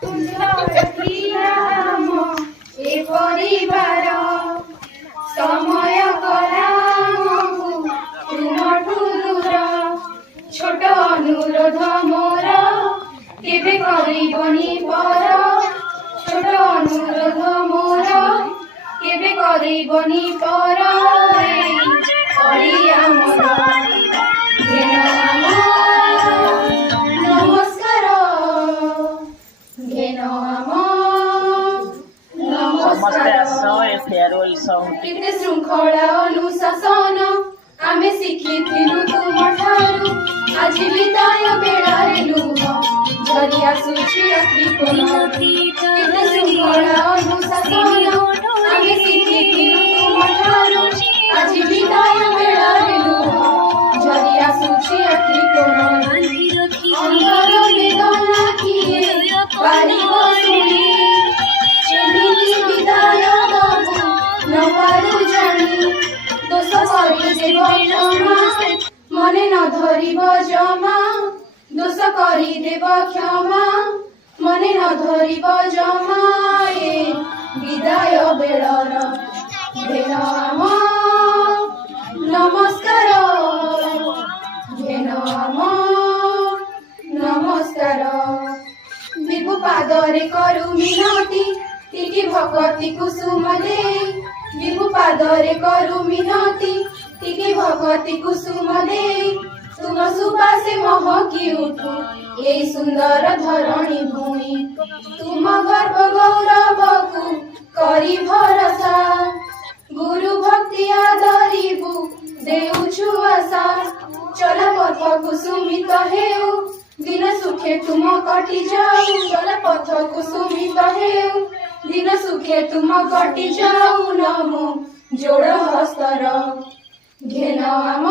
ए परिवार समय कलामु तुमठु दूर छोट अनुरोध मोर केबे करिबनी पर छोट अनुरोध मोर केबे करिबनी पर करिया मोर घेन नाम नमस्कार घेन नाम समस्ते आस ए फेयरवेल सॉन्ग केते श्रृंखला अनुशासन आमे शिखिथिलु तुमठारु आज विदाय बेड़ारे लुह झरी आसुछि अखि कोन केते श्रृंखला अनुशासन आमे शिखिथिलु तुमठारु आज विदाय बेड़ारे लुह झरी आसुछि अखि कोन अंतर वेदना किए पारिब सुनी एमिति विदाय दबु न पारु जानी दोष करी देव क्षमा मने न धरिब जमा दोष करी देव क्षमा मने न धरिब जमा ए विदाय बेलर घेन नाम नमस्कार घेन नाम नमस्कार विभु पादरे करु मिनती टिकी भगती कुसुम दे विभु पादरे करु मिनती टिकी भगती कुसुम दे तुम सुबासे महकी उठु एई सुंदर धरणी भूमि तुम गर्व गौरवकु करी भरसा गुरु भक्ति आदरिबु देउछु आशा चल पथ कुसुमित हेउ दिन सुखे तुम कटि जाऊ चल पथ कुसुमित हेउ दिन सुखे तुम कटि जाऊ नमो जोड़ हस्तर घेन नाम